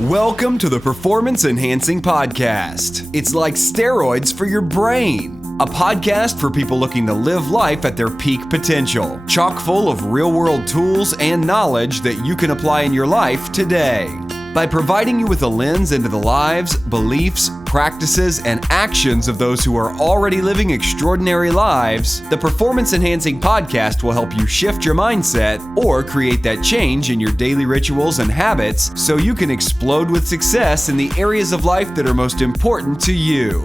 Welcome to the Performance Enhancing Podcast. It's like steroids for your brain. A podcast for people looking to live life at their peak potential. Chock full of real-world tools and knowledge that you can apply in your life today. By providing you with a lens into the lives, beliefs, practices, and actions of those who are already living extraordinary lives, the Performance Enhancing Podcast will help you shift your mindset or create that change in your daily rituals and habits so you can explode with success in the areas of life that are most important to you.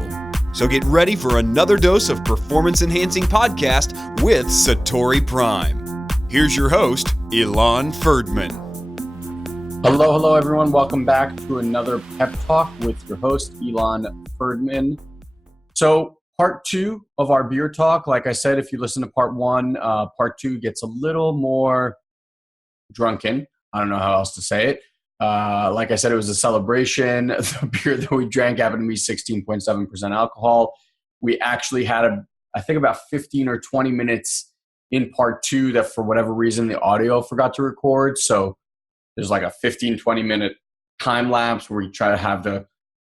So get ready for another dose of Performance Enhancing Podcast with Satori Prime. Here's your host, Ilan Ferdman. Hello, everyone. Welcome back to another pep talk with your host, Ilan Ferdman. So part two of our beer talk, like I said, if you listen to part one, part two gets a little more drunken. I don't know how else to say it. Like I said, it was a celebration. The beer that we drank happened to be 16.7% alcohol. We actually had, I think about 15 or 20 minutes in part two that for whatever reason, the audio forgot to record. So there's like a 15, 20 minute time lapse where we try to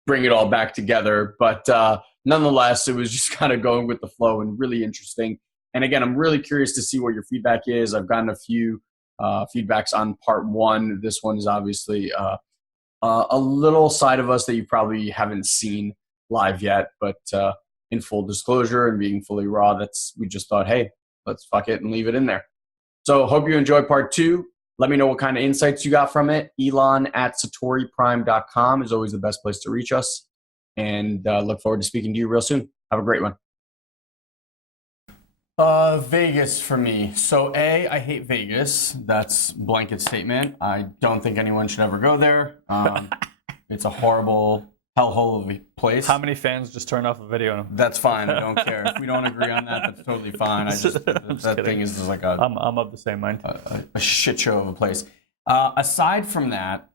bring it all back together. But nonetheless, it was just kind of going with the flow and really interesting. And again, I'm really curious to see what your feedback is. I've gotten a few feedbacks on part one. This one is obviously a little side of us that you probably haven't seen live yet. But in full disclosure and being fully raw, we just thought, hey, let's fuck it and leave it in there. So hope you enjoy part two. Let me know what kind of insights you got from it. Ilan at SatoriPrime.com is always the best place to reach us. And look forward to speaking to you real soon. Have a great one. Vegas for me. So I hate Vegas. That's a blanket statement. I don't think anyone should ever go there. It's a horrible hellhole of a place. How many fans just turned off a video? That's fine. I don't care. If we don't agree on that, that's totally fine. That thing is just like I'm of the same mind. A shit show of a place. Aside from that,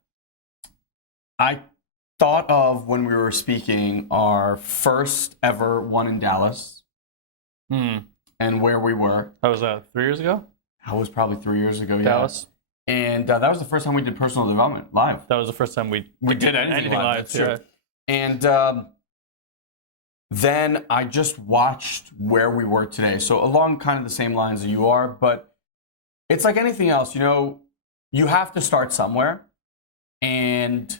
I thought of when we were speaking our first ever one in Dallas and where we were. That was 3 years ago? That was probably 3 years ago, Dallas. Yeah. And that was the first time we did personal development live. That was the first time we did anything live. That's true. Yeah. And then I just watched where we were today. So along kind of the same lines that you are, but it's like anything else, you have to start somewhere. And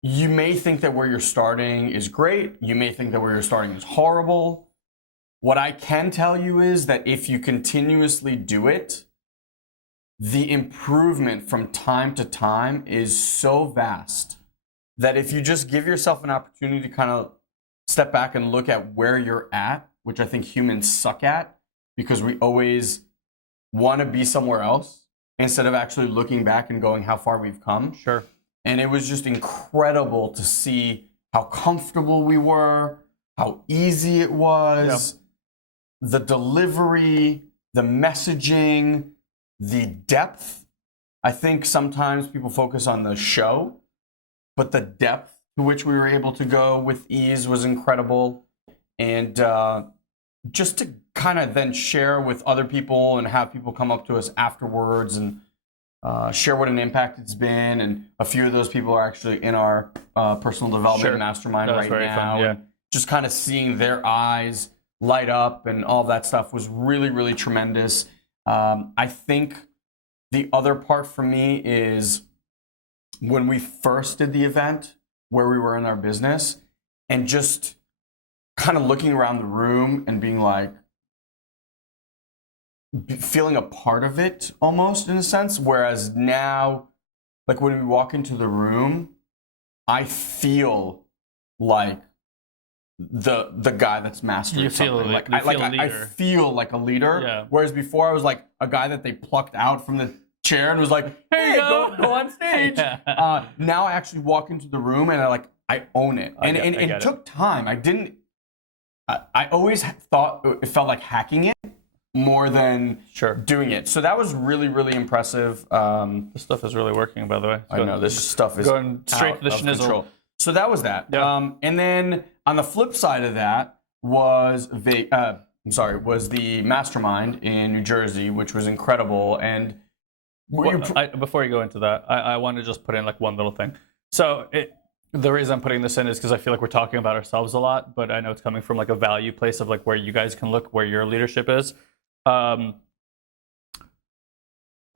you may think that where you're starting is great. You may think that where you're starting is horrible. What I can tell you is that if you continuously do it, the improvement from time to time is so vast that if you just give yourself an opportunity to kind of step back and look at where you're at, which I think humans suck at because we always want to be somewhere else instead of actually looking back and going how far we've come. Sure. And it was just incredible to see how comfortable we were, how easy it was, the delivery, the messaging, the depth. I think sometimes people focus on the show, but the depth to which we were able to go with ease was incredible. And just to kind of then share with other people and have people come up to us afterwards and share what an impact it's been. And a few of those people are actually in our personal development mastermind right now. Fun, yeah. And just kind of seeing their eyes light up and all that stuff was really, really tremendous. I think the other part for me is when we first did the event, where we were in our business, and just kind of looking around the room and being like, feeling a part of it almost in a sense. Whereas now, like when we walk into the room, I feel like the guy that's mastering you feel something. like, I feel like a leader. Yeah. Whereas before I was like a guy that they plucked out from the chair and was like, hey, go on stage. Yeah. Now I actually walk into the room and I own it. And it took time. I always thought it felt like hacking it more than doing it. So that was really, really impressive. This stuff is really working, by the way. I know, this stuff is going straight to the schnizzle. Control. So that was that. Yeah. And then on the flip side of that was the mastermind in New Jersey, which was incredible. And before you go into that, I want to just put in like one little thing. So the reason I'm putting this in is because I feel like we're talking about ourselves a lot, but I know it's coming from like a value place of like where you guys can look, where your leadership is.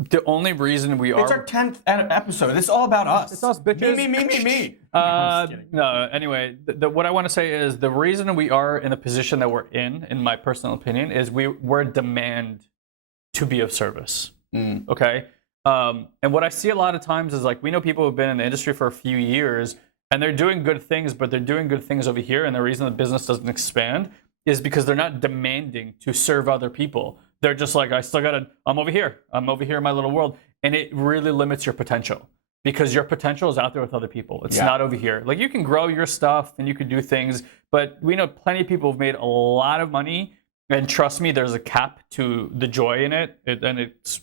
The only reason we are... It's our 10th episode. It's all about us. It's us, bitches. Me. No, anyway, what I want to say is the reason we are in the position that we're in my personal opinion, is we're demand to be of service. Okay? And what I see a lot of times is like, we know people who've been in the industry for a few years and they're doing good things, but they're doing good things over here. And the reason the business doesn't expand is because they're not demanding to serve other people. They're just like, I'm over here in my little world. And it really limits your potential because your potential is out there with other people. It's not over here. Like, you can grow your stuff and you can do things, but we know plenty of people have made a lot of money. And trust me, there's a cap to the joy in it. And it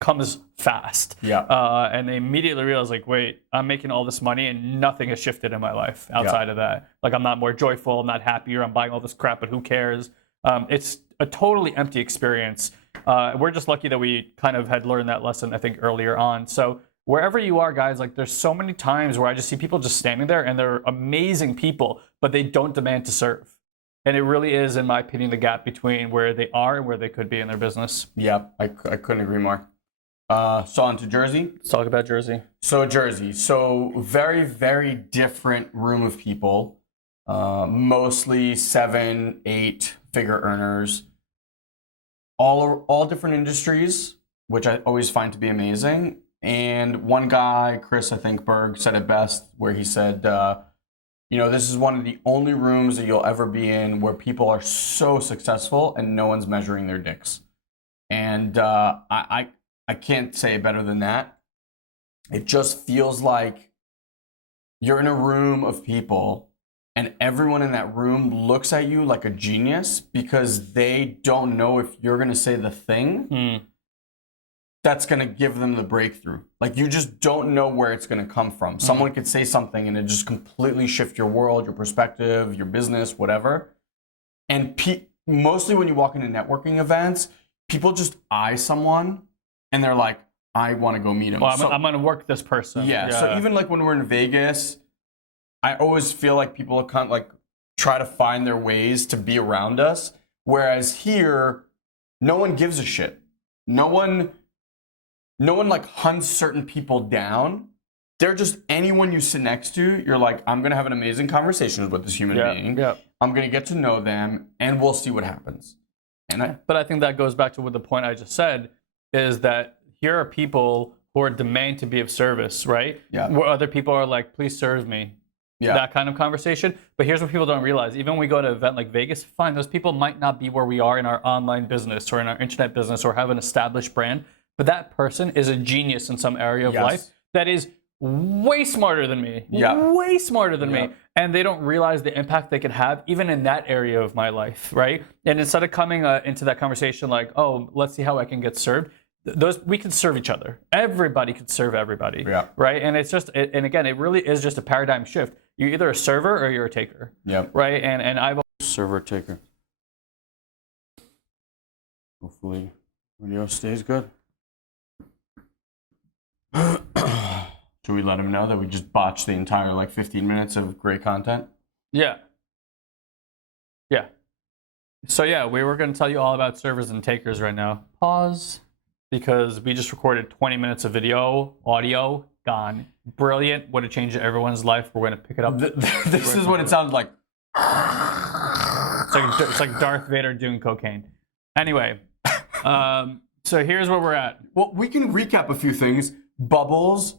comes fast. And they immediately realize, like, wait, I'm making all this money and nothing has shifted in my life outside of that. Like, I'm not more joyful, I'm not happier, I'm buying all this crap, but who cares? It's a totally empty experience. We're just lucky that we kind of had learned that lesson, I think, earlier on. So wherever you are, guys, like, there's so many times where I just see people just standing there and they're amazing people, but they don't demand to serve. And it really is, in my opinion, the gap between where they are and where they could be in their business. Yeah, I couldn't agree more. So on to Jersey. Let's talk about Jersey. So Jersey. So very, very different room of people. Mostly 7, 8 figure earners. All different industries, which I always find to be amazing. And one guy, Chris, I think Berg, said it best, where he said, this is one of the only rooms that you'll ever be in where people are so successful and no one's measuring their dicks. And I can't say it better than that. It just feels like you're in a room of people and everyone in that room looks at you like a genius because they don't know if you're going to say the thing that's going to give them the breakthrough. Like, you just don't know where it's going to come from. Someone could say something and it just completely shift your world, your perspective, your business, whatever. And mostly when you walk into networking events, people just eye someone and they're like, I want to go meet him. Well, I'm going to work this person. Yeah. So even like when we're in Vegas, I always feel like people kind of like try to find their ways to be around us. Whereas here, no one gives a shit. No one like hunts certain people down. They're just anyone you sit next to, you're like, I'm going to have an amazing conversation with this human being. I'm going to get to know them and we'll see what happens. But I think that goes back to what the point I just said, is that here are people who are demand to be of service, right? Yeah. Where other people are like, please serve me. Yeah. That kind of conversation. But here's what people don't realize. Even when we go to an event like Vegas, fine, those people might not be where we are in our online business or in our internet business or have an established brand. But that person is a genius in some area of life that is way smarter than me. Way smarter than me. And they don't realize the impact they can have even in that area of my life, right? And instead of coming into that conversation like, oh, let's see how I can get served, we can serve each other. Everybody could serve everybody, right? And it's just, and again, it really is just a paradigm shift. You're either a server or you're a taker, right? And I've server taker. Hopefully, video stays good. Should we let him know that we just botched the entire like 15 minutes of great content? Yeah. So yeah, we were going to tell you all about servers and takers right now. Pause. Because we just recorded 20 minutes of video, audio, gone. Brilliant. Would have changed everyone's life. We're going to pick it up. This is what it sounds like. It's like Darth Vader doing cocaine. Anyway, so here's where we're at. Well, we can recap a few things. Bubbles,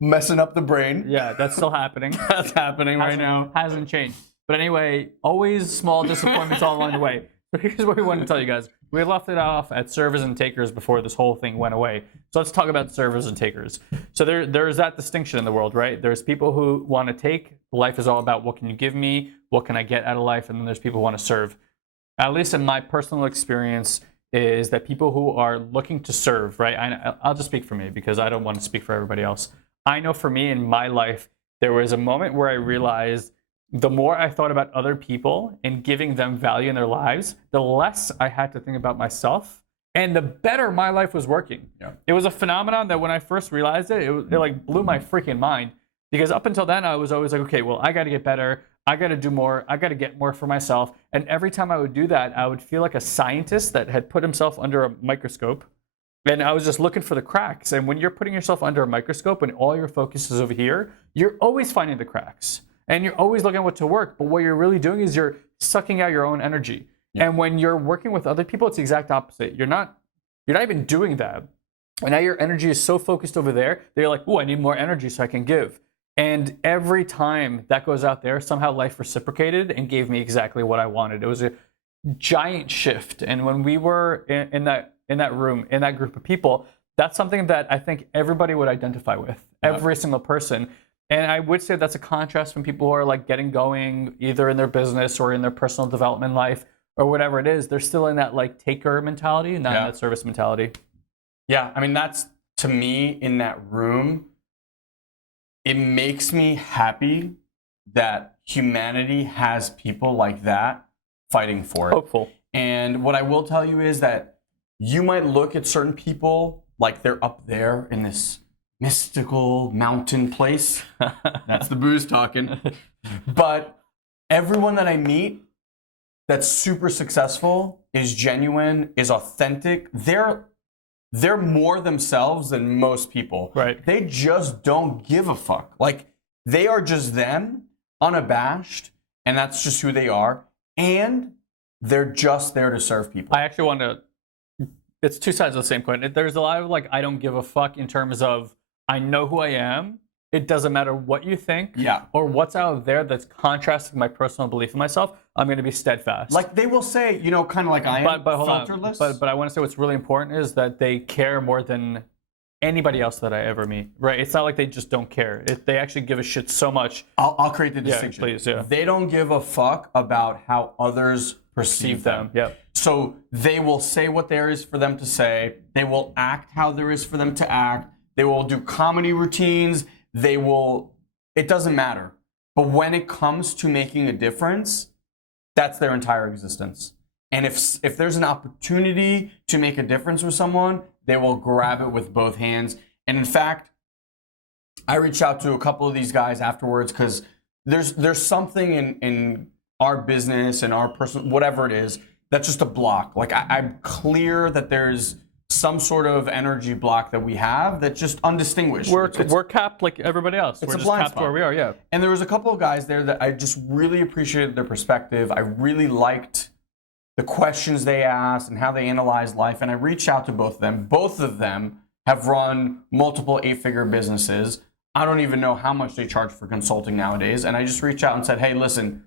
messing up the brain. Yeah, that's still happening. That's happening right now. Hasn't changed. But anyway, always small disappointments all along the way. So here's what we wanted to tell you guys. We left it off at servers and takers before this whole thing went away. So let's talk about servers and takers. So there's that distinction in the world, right? There's people who want to take. Life is all about what can you give me? What can I get out of life? And then there's people who want to serve. At least in my personal experience is that people who are looking to serve, right? I'll just speak for me because I don't want to speak for everybody else. I know for me in my life, there was a moment where I realized the more I thought about other people and giving them value in their lives, the less I had to think about myself and the better my life was working. It was a phenomenon that when I first realized it like blew my freaking mind Because up until then, I was always like, okay, well, I got to get better. I got to do more. I got to get more for myself. And every time I would do that, I would feel like a scientist that had put himself under a microscope. And I was just looking for the cracks. And when you're putting yourself under a microscope and all your focus is over here, you're always finding the cracks. And you're always looking at what to work. But what you're really doing is you're sucking out your own energy. Yeah. And when you're working with other people, it's the exact opposite. You're not even doing that. And now your energy is so focused over there that you're like, oh, I need more energy so I can give. And every time that goes out there, somehow life reciprocated and gave me exactly what I wanted. It was a giant shift. And when we were in that room, in that group of people, that's something that I think everybody would identify with, every single person. And I would say that's a contrast from people who are like getting going either in their business or in their personal development life or whatever it is. They're still in that like taker mentality, not in that service mentality. Yeah, I mean, that's, to me, in that room, it makes me happy that humanity has people like that fighting for it. Hopeful. And what I will tell you is that you might look at certain people like they're up there in this mystical mountain place. That's the booze talking. But everyone that I meet that's super successful, is genuine, is authentic, they're more themselves than most people. Right. They just don't give a fuck. Like, they are just them, unabashed, and that's just who they are. And they're just there to serve people. I actually want to, it's two sides of the same coin. There's a lot of like, I don't give a fuck in terms of, I know who I am. It doesn't matter what you think or what's out there that's contrasting my personal belief in myself. I'm going to be steadfast. Like they will say, you know, kind of like I am, but hold filterless. On. But I want to say what's really important is that they care more than anybody else that I ever meet. Right? It's not like they just don't care. They actually give a shit so much. I'll create the distinction. Please, yeah. They don't give a fuck about how others perceive them. Yeah. So they will say what there is for them to say. They will act how there is for them to act. They will do comedy routines. They will, it doesn't matter. But when it comes to making a difference, that's their entire existence. And if there's an opportunity to make a difference with someone, they will grab it with both hands. And in fact, I reached out to a couple of these guys afterwards because there's something in our business and our personal, whatever it is, that's just a block. Like I'm clear that there's some sort of energy block that we have that's just undistinguished. We're capped like everybody else. We're just capped where we are, yeah. And there was a couple of guys there that I just really appreciated their perspective. I really liked the questions they asked and how they analyzed life. And I reached out to both of them. Both of them have run multiple 8-figure businesses. I don't even know how much they charge for consulting nowadays. And I just reached out and said, hey, listen,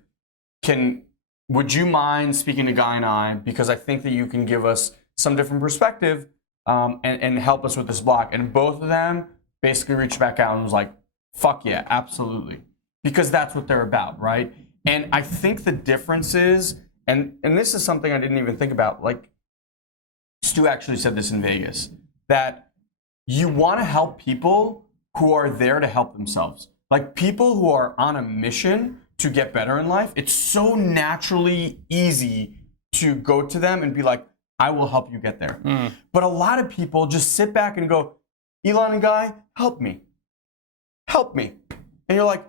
would you mind speaking to Guy and I? Because I think that you can give us some different perspective and help us with this block. And both of them basically reached back out and was like, fuck yeah, absolutely. Because that's what they're about, right? And I think the difference is, and this is something I didn't even think about, like Stu actually said this in Vegas, that you want to help people who are there to help themselves. Like people who are on a mission to get better in life, it's so naturally easy to go to them and be like, I will help you get there. But a lot of people just sit back and go, Ilan and Guy, help me. Help me. And you're like,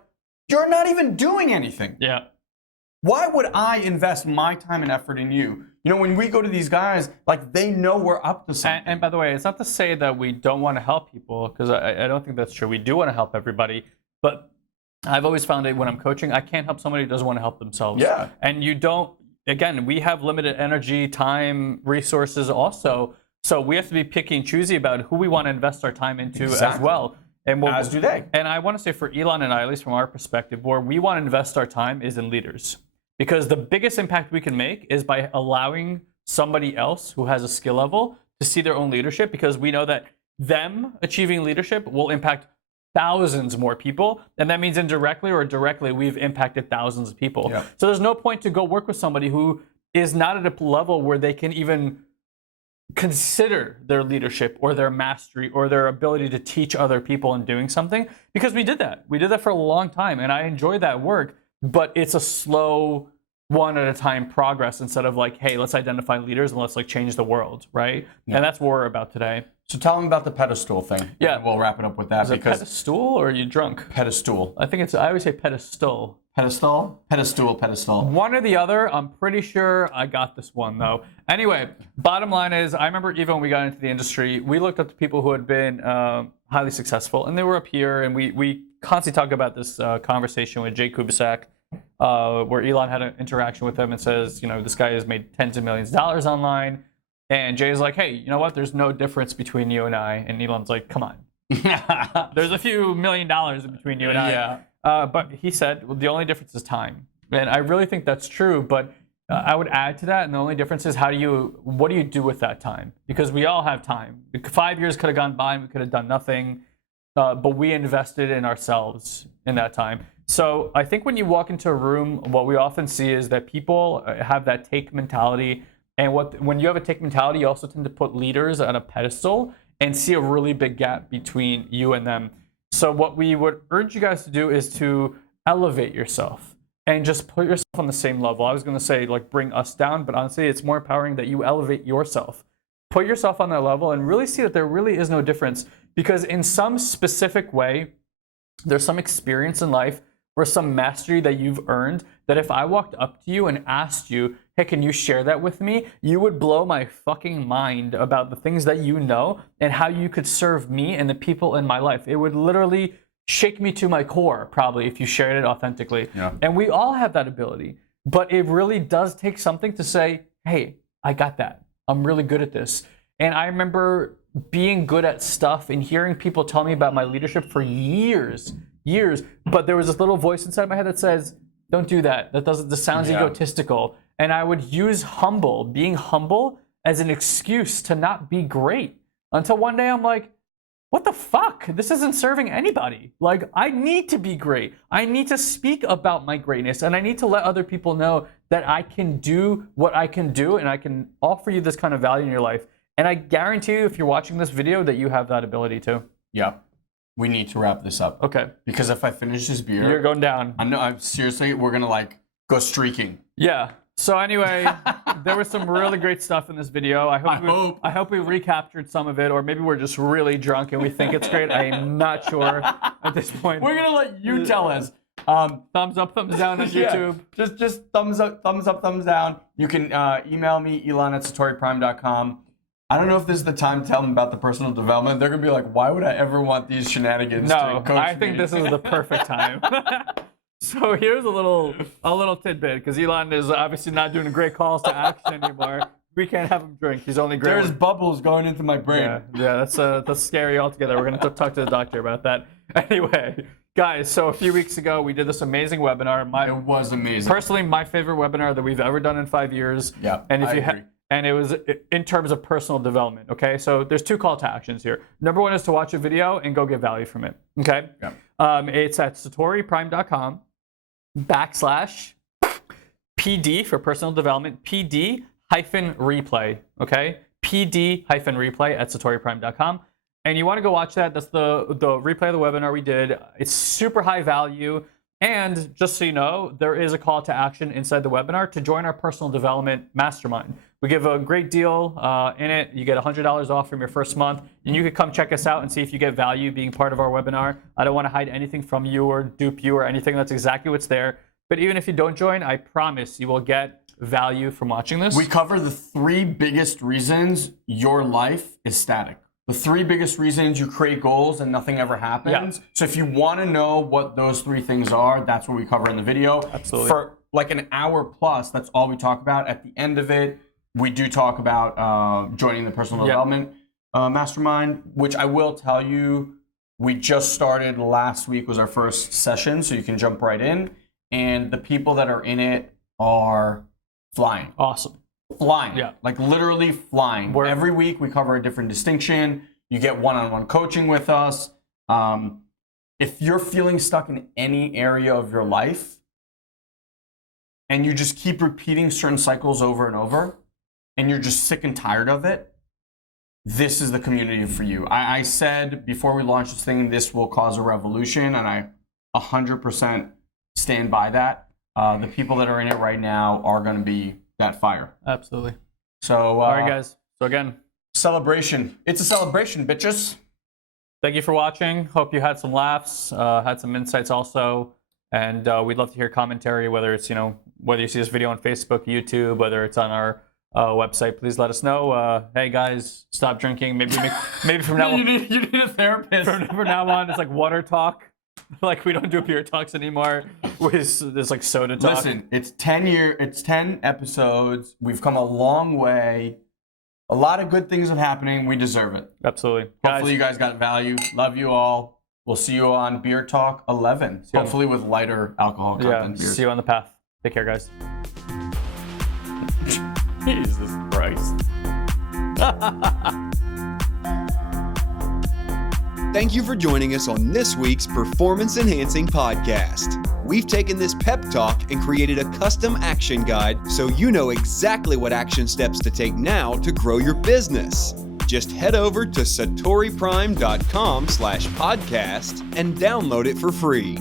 you're not even doing anything. Yeah. Why would I invest my time and effort in you? You know, when we go to these guys, like they know we're up to something. And by the way, it's not to say that we don't want to help people, because I don't think that's true. We do want to help everybody. But I've always found that when I'm coaching, I can't help somebody who doesn't want to help themselves. Yeah. And you don't, again, we have limited energy, time, resources also. So we have to be picky and choosy about who we want to invest our time into as well. And as do they. And I want to say for Ilan and I, at least from our perspective, where we want to invest our time is in leaders. Because the biggest impact we can make is by allowing somebody else who has a skill level to see their own leadership, because we know that them achieving leadership will impact thousands more people. And that means indirectly or directly, we've impacted thousands of people. Yeah. So there's no point to go work with somebody who is not at a level where they can even consider their leadership or their mastery or their ability to teach other people in doing something, because we did that. We did that for a long time, and I enjoy that work, but it's a slow one at a time progress instead of like, hey, let's identify leaders and let's like change the world, right? Yeah. And that's what we're about today. So tell them about the pedestal thing. Yeah. And we'll wrap it up with that. Is it pedestal or are you drunk? Pedestal. I always say pedestal. Pedestal? Pedestal. One or the other. I'm pretty sure I got this one, though. Anyway, bottom line is, I remember even when we got into the industry, we looked at the people who had been highly successful, and they were up here, and we constantly talk about this conversation with Jay Kubisak, where Ilan had an interaction with him and says, this guy has made tens of millions of dollars online. And Jay's like, hey, you know what? There's no difference between you and I. And Ilan's like, come on. There's a few $1 million in between you and I. Yeah. But he said, well, the only difference is time. And I really think that's true. But I would add to that, and the only difference is what do you do with that time? Because we all have time. 5 years could have gone by and we could have done nothing. But we invested in ourselves in that time. So I think when you walk into a room, what we often see is that people have that take mentality. And when you have a take mentality, you also tend to put leaders on a pedestal and see a really big gap between you and them. So what we would urge you guys to do is to elevate yourself and just put yourself on the same level. I was going to say bring us down, but honestly, it's more empowering that you elevate yourself. Put yourself on that level and really see that there really is no difference, because in some specific way, there's some experience in life or some mastery that you've earned that if I walked up to you and asked you, hey, can you share that with me? You would blow my fucking mind about the things that you know and how you could serve me and the people in my life. It would literally shake me to my core, probably, if you shared it authentically. Yeah. And we all have that ability. But it really does take something to say, hey, I got that. I'm really good at this. And I remember being good at stuff and hearing people tell me about my leadership for years. But there was this little voice inside my head that says, don't do that. This sounds egotistical. And I would use being humble as an excuse to not be great, until one day I'm like, what the fuck? This isn't serving anybody. I need to be great. I need to speak about my greatness, and I need to let other people know that I can do what I can do, and I can offer you this kind of value in your life. And I guarantee you, if you're watching this video, that you have that ability too. Yeah. We need to wrap this up. Okay. Because if I finish this beer, you're going down. I'm seriously, we're going to go streaking. Yeah. So anyway, there was some really great stuff in this video. I hope we recaptured some of it, or maybe we're just really drunk and we think it's great. I'm not sure at this point. We're gonna let you tell us. Thumbs up, thumbs down on YouTube. Just thumbs up, thumbs down. You can email me, Ilan at SatoriPrime.com. I don't know if this is the time to tell them about the personal development. They're gonna be like, why would I ever want these shenanigans? No, I think this is the perfect time. So here's a little tidbit, because Ilan is obviously not doing great calls to action anymore. We can't have him drink. He's only great. There's bubbles going into my brain. Yeah, that's scary altogether. We're gonna talk to the doctor about that. Anyway, guys, so a few weeks ago we did this amazing webinar. It was amazing. Personally, my favorite webinar that we've ever done in 5 years. Yeah, and I agree. And it was in terms of personal development, okay? So there's 2 call to actions here. Number 1 is to watch a video and go get value from it, okay? Yeah. It's at SatoriPrime.com/PD for personal development, PD-replay, okay? PD-replay at SatoriPrime.com. And you want to go watch that. That's the replay of the webinar we did. It's super high value. And just so you know, there is a call to action inside the webinar to join our personal development mastermind. We give a great deal in it. You get $100 off from your first month, and you can come check us out and see if you get value being part of our webinar. I don't want to hide anything from you or dupe you or anything. That's exactly what's there. But even if you don't join, I promise you will get value from watching this. We cover the 3 biggest reasons your life is static. The 3 biggest reasons you create goals and nothing ever happens. Yeah. So if you want to know what those 3 things are, that's what we cover in the video. Absolutely. For an hour plus, that's all we talk about. At the end of it, we do talk about joining the personal development mastermind, which I will tell you, we just started last week was our first session, so you can jump right in. And the people that are in it are flying. Awesome. Flying. Yeah. Literally flying. Every week we cover a different distinction. You get one-on-one coaching with us. If you're feeling stuck in any area of your life and you just keep repeating certain cycles over and over and you're just sick and tired of it, this is the community for you. I said before we launched this thing, this will cause a revolution, and I 100% stand by that. The people that are in it right now are going to be that fire. Absolutely. So, all right, guys. So again, Celebration. It's a celebration, bitches. Thank you for watching. Hope you had some laughs, had some insights also. And we'd love to hear commentary, whether it's, whether you see this video on Facebook, YouTube, whether it's on our website. Please let us know. Hey guys, stop drinking. Maybe from now on. You need a therapist. From now on, it's like water talk. Like we don't do beer talks anymore. There's like soda talk. Listen, it's 10 episodes. We've come a long way. A lot of good things are happening. We deserve it. Absolutely. Hopefully you guys got value. Love you all. We'll see you on Beer Talk 11. Hopefully with lighter alcohol content. Yeah, see you on the path. Take care, guys. Jesus Christ. Thank you for joining us on this week's Performance Enhancing Podcast. We've taken this pep talk and created a custom action guide so you know exactly what action steps to take now to grow your business. Just head over to SatoriPrime.com/podcast and download it for free.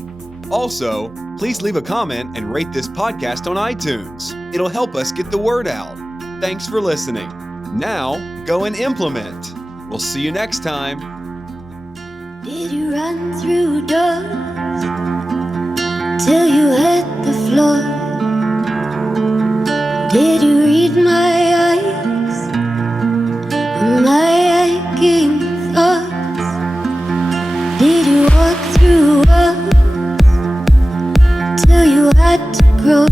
Also, please leave a comment and rate this podcast on iTunes. It'll help us get the word out. Thanks for listening. Now, go and implement. We'll see you next time. Did you run through doors till you hit the floor? Did you read my eyes and my aching thoughts? Did you walk through walls till you had to grow?